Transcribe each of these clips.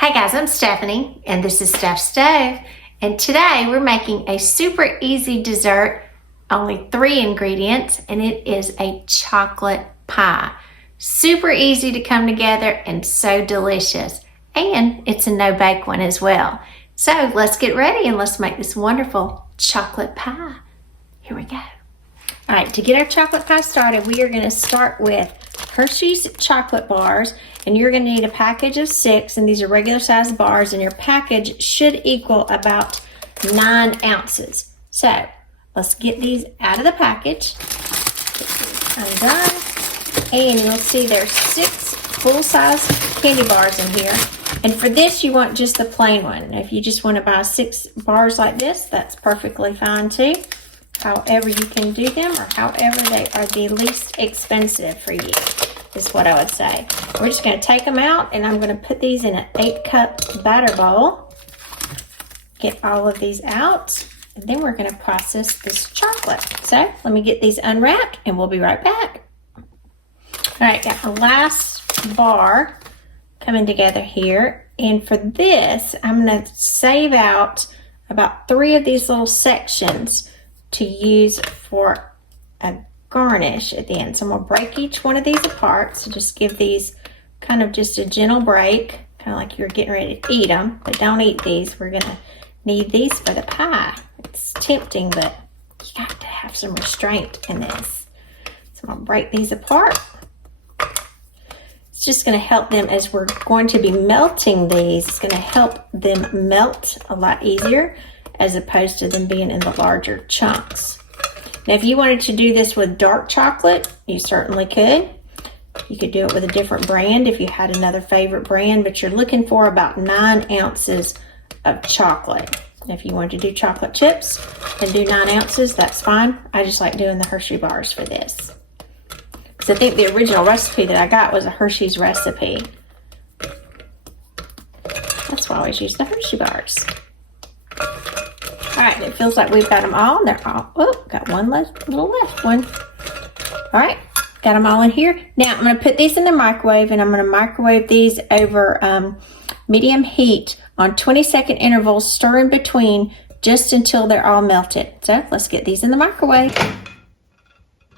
Hey guys, I'm Stephanie and this is Steph's Stove, and today we're making a super easy dessert, only 3 ingredients, and it is a chocolate pie. Super easy to come together and so delicious, and it's a no-bake one as well. So let's get ready and let's make this wonderful chocolate pie. Here we go. All right, to get our chocolate pie started, we are going to start with Hershey's chocolate bars, and you're going to need a package of 6, and these are regular size bars, and your package should equal about 9 ounces. So let's get these out of the package. Undone, and you'll see there's 6 full-size candy bars in here. And for this, you want just the plain one. If you just want to buy 6 bars like this, that's perfectly fine too. However you can do them, or however they are the least expensive for you, is what I would say. We're just going to take them out, and I'm going to put these in an 8-cup batter bowl. Get all of these out, and then we're going to process this chocolate. So let me get these unwrapped, and we'll be right back. All right, got the last bar coming together here, and for this, I'm going to save out about 3 of these little sections to use for a garnish at the end. So I'm going to break each one of these apart. So just give these kind of just a gentle break, kind of like you're getting ready to eat them, but don't eat these. We're going to need these for the pie. It's tempting, but you got to have some restraint in this. So I'm going to break these apart. It's just going to help them as we're going to be melting these. It's going to help them melt a lot easier as opposed to them being in the larger chunks. Now, if you wanted to do this with dark chocolate, you certainly could. You could do it with a different brand if you had another favorite brand, but you're looking for about 9 ounces of chocolate. Now, if you wanted to do chocolate chips and do 9 ounces, that's fine. I just like doing the Hershey bars for this, because I think the original recipe that I got was a Hershey's recipe. That's why I always use the Hershey bars. All right, it feels like we've got them all. They're all, oh, got one little left one. All right, got them all in here. Now I'm going to put these in the microwave, and I'm going to microwave these over medium heat on 20-second intervals, stir in between just until they're all melted. So let's get these in the microwave.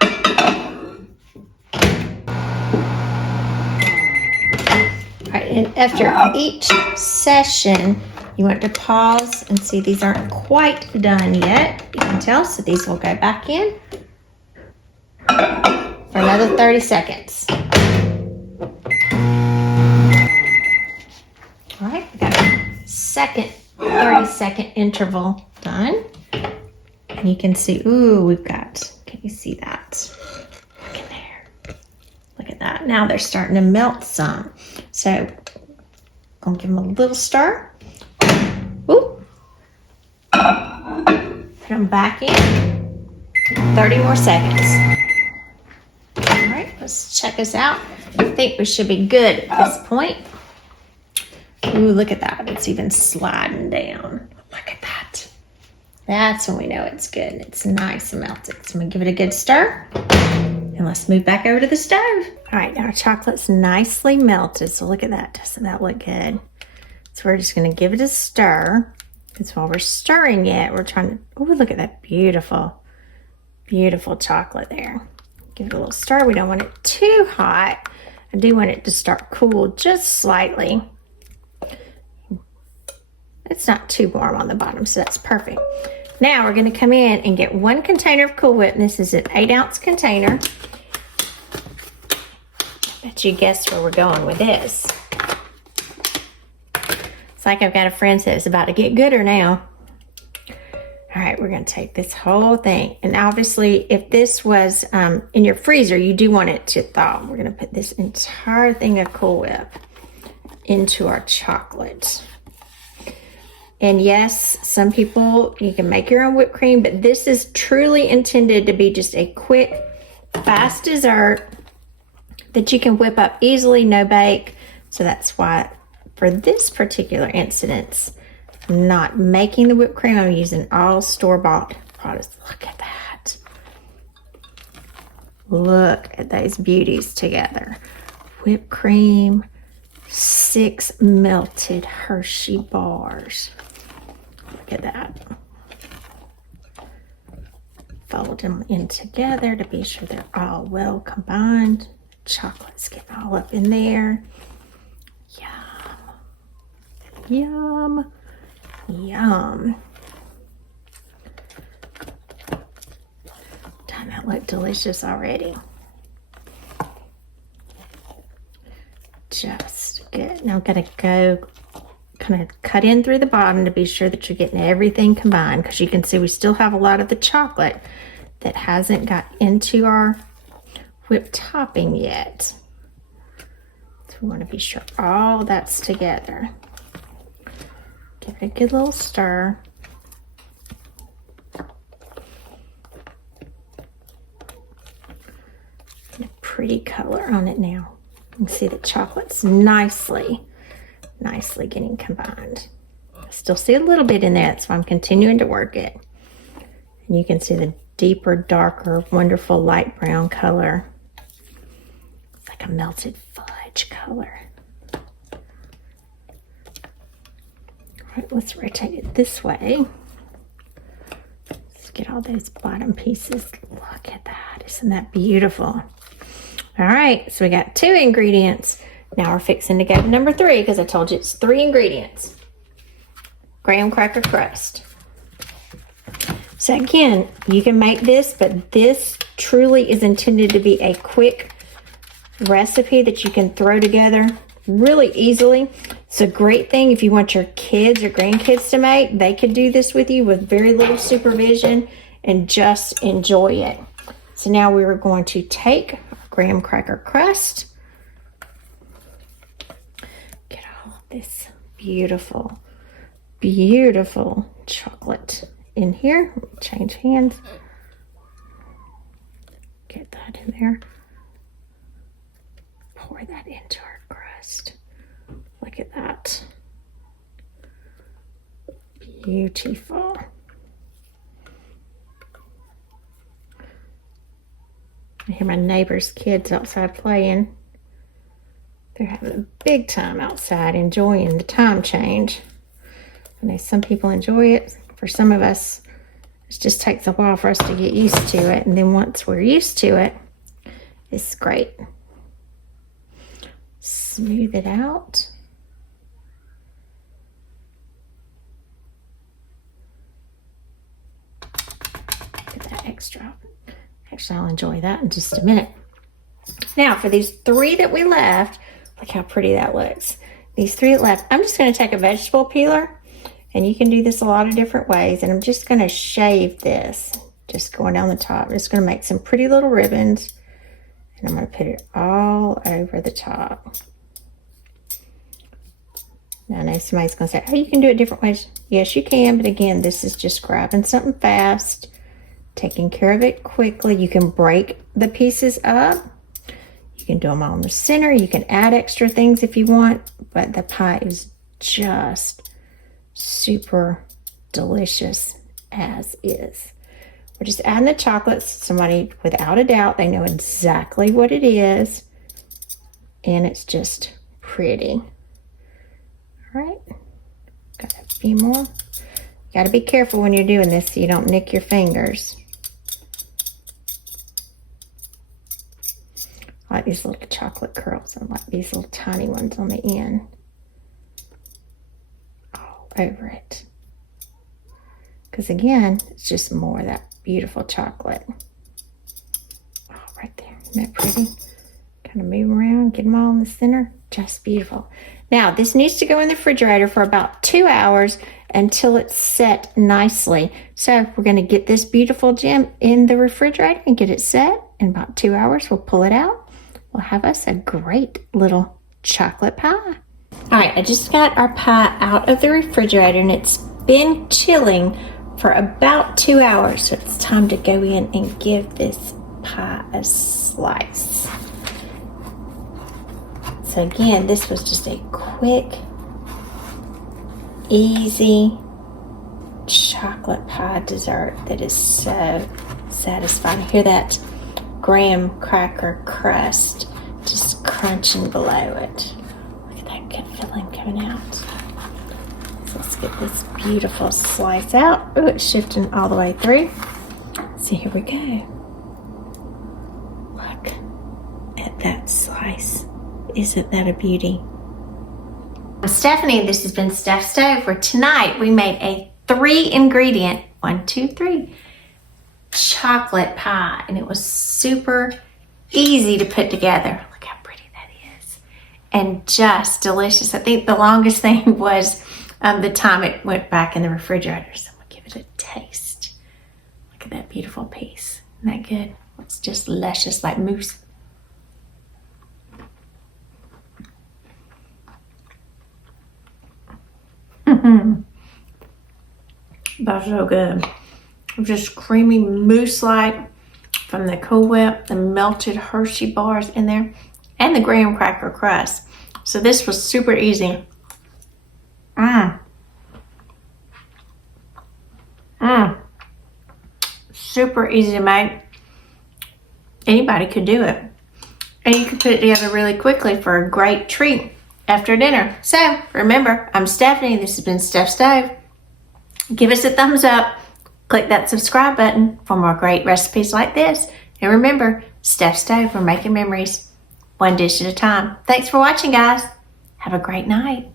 All right, and after each session, you want to pause and see these aren't quite done yet. You can tell, so these will go back in for another 30 seconds. All right, we got a second 30-second interval done. And you can see, ooh, we've got, can you see that? Look in there. Look at that. Now they're starting to melt some. So I'm going to give them a little stir. Ooh. Put them back in. 30 more seconds. All right, let's check this out. I think we should be good at this point. Ooh, look at that. It's even sliding down. Look at that. That's when we know it's good. It's nice and melted. So I'm going to give it a good stir. And let's move back over to the stove. All right, now our chocolate's nicely melted. So look at that. Doesn't that look good? So we're just going to give it a stir. Because while we're stirring it, we're trying to, oh, look at that beautiful, beautiful chocolate there. Give it a little stir. We don't want it too hot. I do want it to start cool just slightly. It's not too warm on the bottom, so that's perfect. Now we're going to come in and get 1 container of Cool Whip. And this is an 8-ounce container. Bet you guessed where we're going with this. It's like I've got a friend that's about to get gooder now. All right, we're going to take this whole thing. And obviously, if this was in your freezer, you do want it to thaw. We're going to put this entire thing of Cool Whip into our chocolate. And yes, some people, you can make your own whipped cream, but this is truly intended to be just a quick, fast dessert that you can whip up easily, no bake. So that's why for this particular instance, I'm not making the whipped cream. I'm using all store-bought products. Look at that. Look at those beauties together. Whipped cream, 6 melted Hershey bars. Look at that. Fold them in together to be sure they're all well combined. Chocolate's getting all up in there. Yum. Yum. Yum. Doesn't that look delicious already? Just good. Now I'm going to go kind of cut in through the bottom to be sure that you're getting everything combined, because you can see we still have a lot of the chocolate that hasn't got into our whipped topping yet. So we want to be sure all that's together. Give it a good little stir. And a pretty color on it now. You can see the chocolate's nicely getting combined. I still see a little bit in there, so I'm continuing to work it. And you can see the deeper, darker, wonderful light brown color. It's like a melted fudge color. All right, let's rotate it this way. Let's get all those bottom pieces. Look at that. Isn't that beautiful? All right, so we got 2 ingredients. Now we're fixing to go to number 3, because I told you it's 3 ingredients. Graham cracker crust. So again, you can make this, but this truly is intended to be a quick recipe that you can throw together really easily. It's a great thing if you want your kids or grandkids to make. They could do this with you with very little supervision and just enjoy it. So now we are going to take graham cracker crust. Get all of this beautiful, beautiful chocolate in here. Change hands. Get that in there. Pour that into our crust. Look at that. Beautiful. I hear my neighbor's kids outside playing. They're having a big time outside enjoying the time change. I know some people enjoy it. For some of us, it just takes a while for us to get used to it. And then once we're used to it, it's great. Smooth it out. Get that extra. Actually, I'll enjoy that in just a minute. Now, for these 3 that we left, look how pretty that looks. These 3 that left, I'm just going to take a vegetable peeler, and you can do this a lot of different ways, and I'm just going to shave this, just going down the top. I'm just going to make some pretty little ribbons, and I'm going to put it all over the top. Now, I know somebody's going to say, oh, you can do it different ways. Yes, you can, but again, this is just grabbing something fast, taking care of it quickly. You can break the pieces up. You can do them all in the center. You can add extra things if you want, but the pie is just super delicious as is. We're just adding the chocolates. Somebody, without a doubt, they know exactly what it is, and it's just pretty. All right, got a few more. You got to be careful when you're doing this so you don't nick your fingers. I like these little chocolate curls. I like these little tiny ones on the end. All over it. Because again, it's just more of that beautiful chocolate. Oh, right there. Isn't that pretty? Kind of move around, get them all in the center. Just beautiful. Now, this needs to go in the refrigerator for about 2 hours until it's set nicely. So we're going to get this beautiful gem in the refrigerator and get it set. In about 2 hours, we'll pull it out. We'll have us a great little chocolate pie. All right, I just got our pie out of the refrigerator, and it's been chilling for about 2 hours. So it's time to go in and give this pie a slice. So again, this was just a quick, easy chocolate pie dessert that is so satisfying. Hear that graham cracker crust just crunching below it. Look at that coming out. So let's get this beautiful slice out. Oh, it's shifting all the way through. So here we go. Look at that slice. Isn't that a beauty? I'm Stephanie. This has been Steph Stove, where tonight we made a 3-ingredient, 1, 2, 3, chocolate pie, and it was super easy to put together. Look how pretty that is, and just delicious. I think the longest thing was the time it went back in the refrigerator. So I'm gonna give it a taste. Look at that beautiful piece. Isn't that good? It's just luscious like mousse. That's so good. Just creamy mousse-like from the Cool Whip, the melted Hershey bars in there, and the graham cracker crust. So this was super easy. Super easy to make. Anybody could do it. And you can put it together really quickly for a great treat after dinner. So remember, I'm Stephanie. This has been Steph Stove. Give us a thumbs up. Click that subscribe button for more great recipes like this. And remember, Steph Stove, we're making memories one dish at a time. Thanks for watching, guys. Have a great night.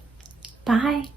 Bye.